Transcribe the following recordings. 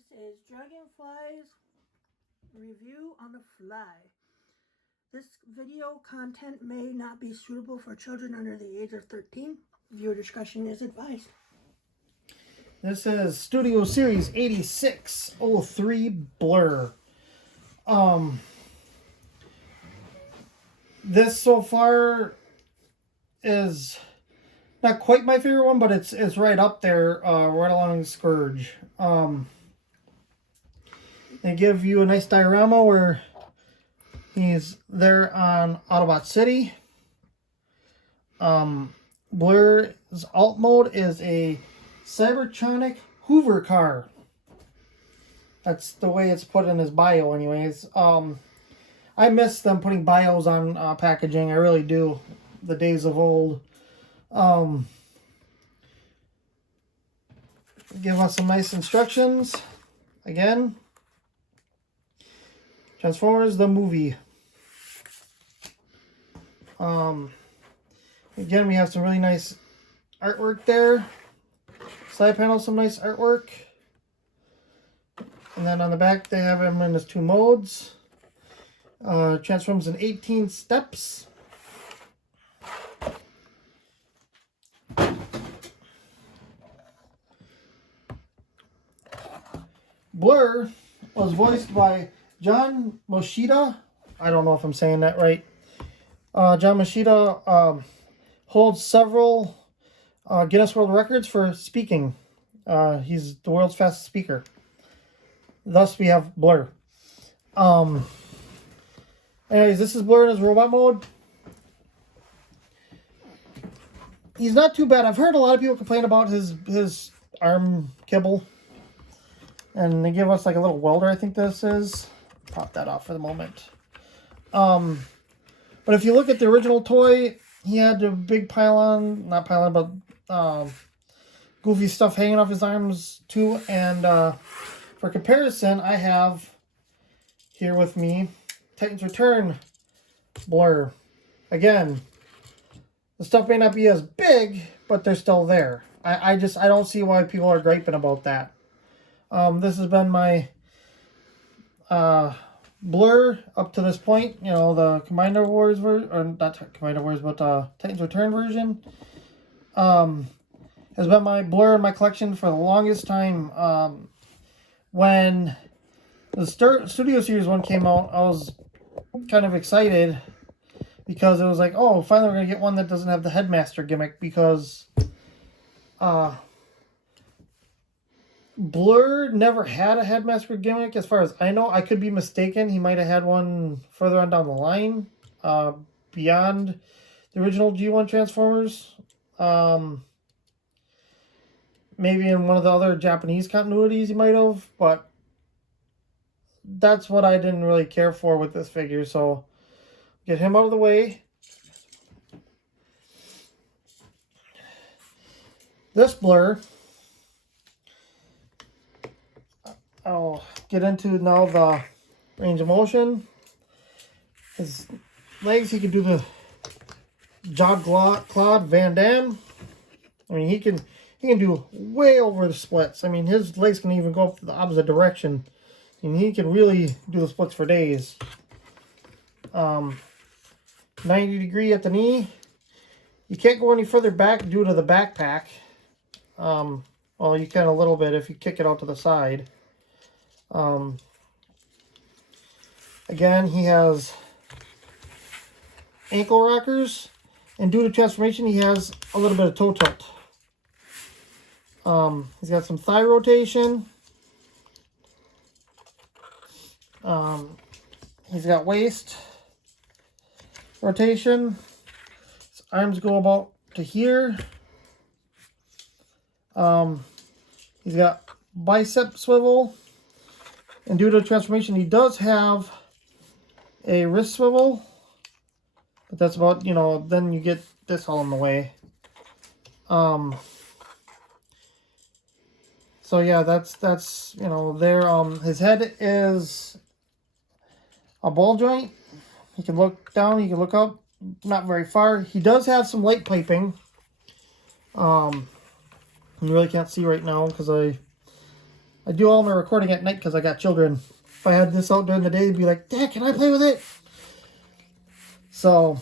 This is Dragonflyes review on the fly. This video content may not be suitable for children under the age of 13. Viewer discretion is advised. This is Studio Series 8603 Blur. This so far is not quite my favorite one, but it's right up there, right along Scourge. They give you a nice diorama where he's there on Autobot City. Blur's alt mode is a Cybertronic Hoover car. That's the way it's put in his bio anyways. I miss them putting bios on packaging. I really do. The days of old. Give us some nice instructions. Again. Transformers the movie. Again, we have some really nice artwork there. Side panel, some nice artwork. And then on the back, they have him in his two modes. Transforms in 18 steps. Blur was voiced by John Moshida. I don't know if I'm saying that right. John Moshida holds several Guinness World Records for speaking. He's the world's fastest speaker. Thus, we have Blur. Anyways, this is Blur in his robot mode. He's not too bad. I've heard a lot of people complain about his arm kibble. And they give us like a little welder, I think this is. Pop that off for the moment. But if you look at the original toy, he had a big pylon, not pylon, but goofy stuff hanging off his arms too. And for comparison, I have here with me Titan's Return Blur. Again, the stuff may not be as big, but they're still there. I don't see why people are griping about that. This has been my Blur up to this point. You know, the Commander Wars version, or not Commander Wars, but Titan's Return version. Has been my Blur in my collection for the longest time. When the Studio Series one came out, I was kind of excited because it was like, oh, finally we're going to get one that doesn't have the Headmaster gimmick, because Blur never had a Headmaster gimmick as far as I know. I could be mistaken. He might have had one further on down the line, beyond the original G1 Transformers. Maybe in one of the other Japanese continuities he might have, but that's what I didn't really care for with this figure, so get him out of the way. This Blur, I'll get into now the range of motion. His legs, he can do the Claude Van Damme. I mean, he can do way over the splits. I mean, his legs can even go up to the opposite direction. And he can really do the splits for days. 90 degree at the knee. You can't go any further back due to the backpack. Well, you can a little bit if you kick it out to the side. Again, he has ankle rockers. And due to transformation, he has a little bit of toe tilt. He's got some thigh rotation. He's got waist rotation. His arms go about to here. He's got bicep swivel. And due to transformation, he does have a wrist swivel. But that's about, you know, then you get this all in the way. So yeah, that's you know, there. His head is a ball joint. He can look down, he can look up, not very far. He does have some light piping. You really can't see right now because I I do all my recording at night because I got children. If I had this out during the day, they'd be like, Dad, can I play with it? So,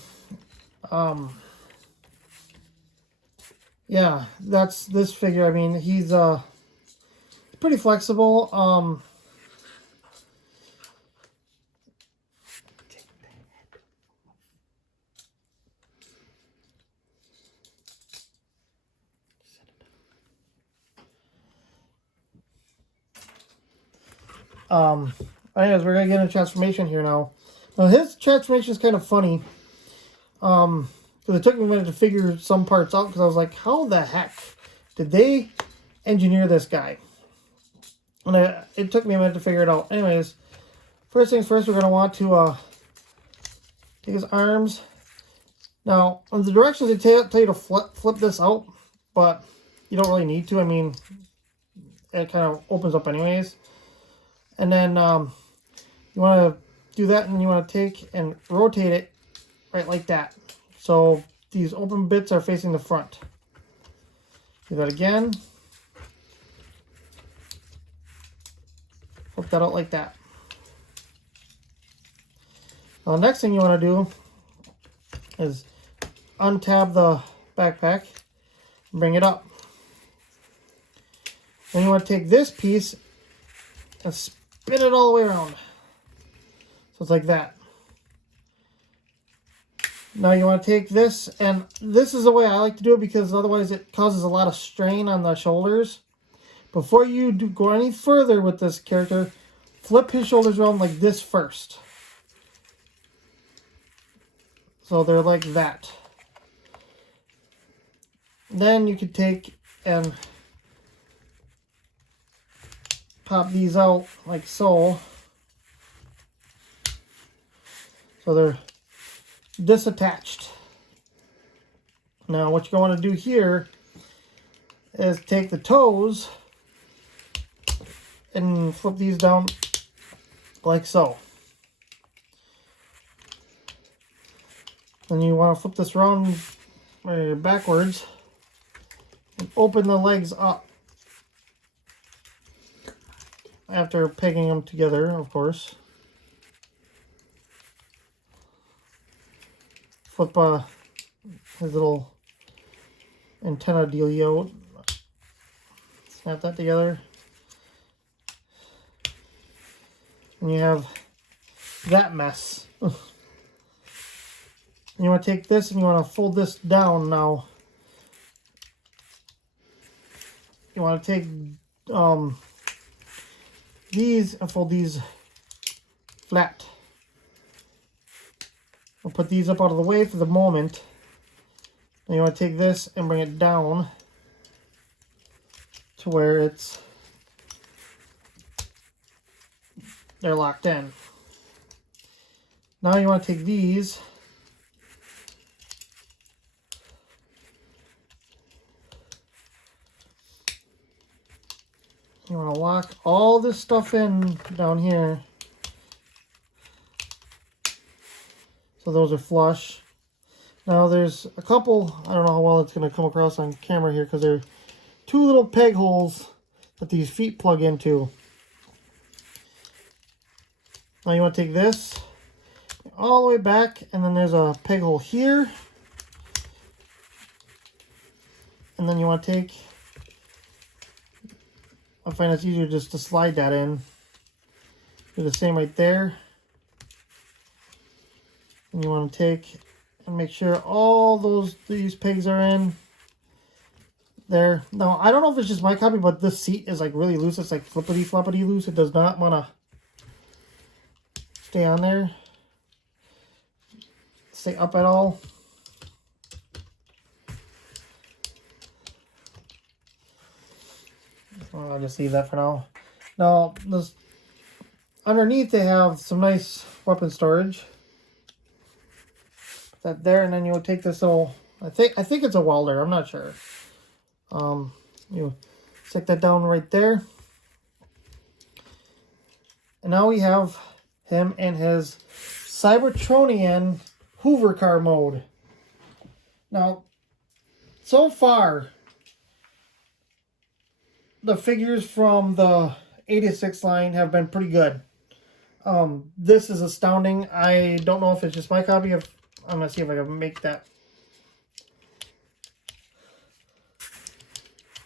yeah, that's this figure. I mean, he's pretty flexible. Anyways, we're gonna get into transformation here now. Now his transformation is kind of funny. Because it took me a minute to figure some parts out because I was like, how the heck did they engineer this guy? And it took me a minute to figure it out. Anyways, first things first, we're gonna want to take his arms. Now, on the directions, they tell you to flip this out, but you don't really need to. I mean, it kind of opens up anyways. And then you want to do that, and you want to take and rotate it right like that. So these open bits are facing the front. Do that again. Flip that out like that. Now the next thing you want to do is untab the backpack and bring it up. Then you want to take this piece and spin it all the way around. So it's like that. Now you want to take this, and this is the way I like to do it because otherwise it causes a lot of strain on the shoulders. Before you go any further with this character, flip his shoulders around like this first. So they're like that. Then you could take and pop these out like so. So they're disattached. Now what you want to do here is take the toes and flip these down like so. Then you want to flip this around backwards and open the legs up after pegging them together, of course. Flip his little antenna dealio. Snap that together. And you have that mess. And you want to take this and you want to fold this down now. You want to take these and fold these flat. I'll put these up out of the way for the moment. Then you want to take this and bring it down to where they're locked in. Now you want to take these you want to lock all this stuff in down here. So those are flush. Now there's a couple, I don't know how well it's going to come across on camera here because there are two little peg holes that these feet plug into. Now you want to take this all the way back, and then there's a peg hole here. And then you want to take, I find it's easier just to slide that in. Do the same right there. And you want to take and make sure all these pegs are in there. Now, I don't know if it's just my copy, but this seat is like really loose. It's like flippity floppity loose. It does not want to stay on there, stay up at all. Well, I'll just leave that for now. Now, this underneath they have some nice weapon storage. Put that there, and then you'll take this little, I think it's a welder, I'm not sure. You stick that down right there. And now we have him in his Cybertronian Hoover car mode. Now, so far, the figures from the 86 line have been pretty good. This is astounding. I don't know if it's just my copy of... I'm going to see if I can make that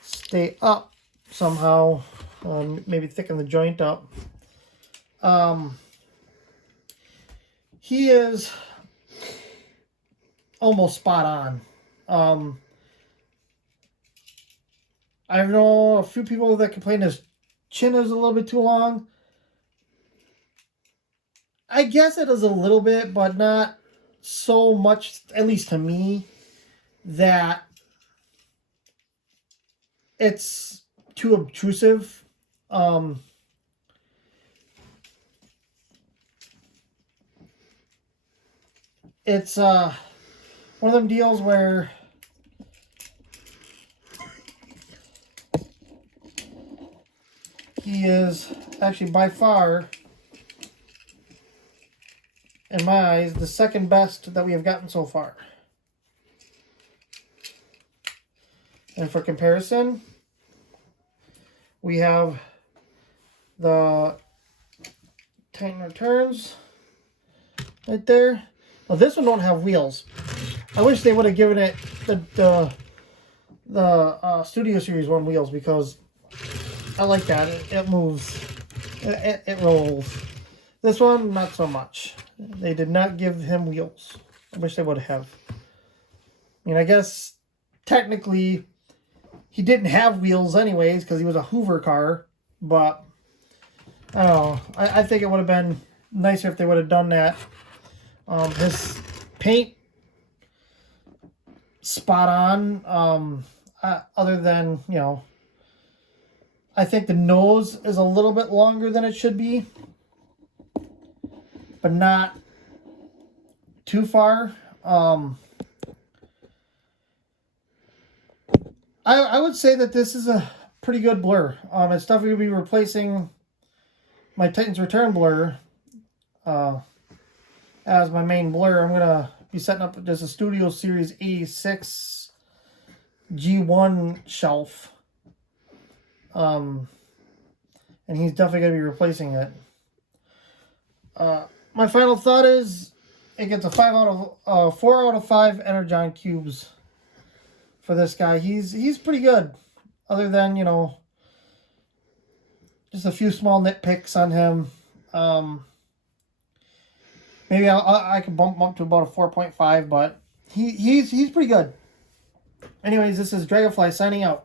stay up somehow. Maybe thicken the joint up. He is almost spot on. I know a few people that complain his chin is a little bit too long. I guess it is a little bit, but not so much, at least to me, that it's too obtrusive. It's one of them deals where he is actually by far, in my eyes, the second best that we have gotten so far. And for comparison, we have the Titan Returns right there. Well, this one don't have wheels. I wish they would have given it the Studio Series 1 wheels, because I like that. It moves. It rolls. This one, not so much. They did not give him wheels. I wish they would have. I mean, I guess technically he didn't have wheels anyways because he was a Hoover car. But I don't know. I think it would have been nicer if they would have done that. His paint, spot on. Other than, you know, I think the nose is a little bit longer than it should be, but not too far. I would say that this is a pretty good blur. It's definitely going to be replacing my Titan's Return blur as my main blur. I'm going to be setting up just a Studio Series 86 G1 shelf. And he's definitely going to be replacing it. My final thought is it gets a 4 out of 5 Energon cubes for this guy. He's pretty good, other than, you know, just a few small nitpicks on him. Maybe I could bump him up to about a 4.5, but he's pretty good. Anyways, this is Dragonfly signing out.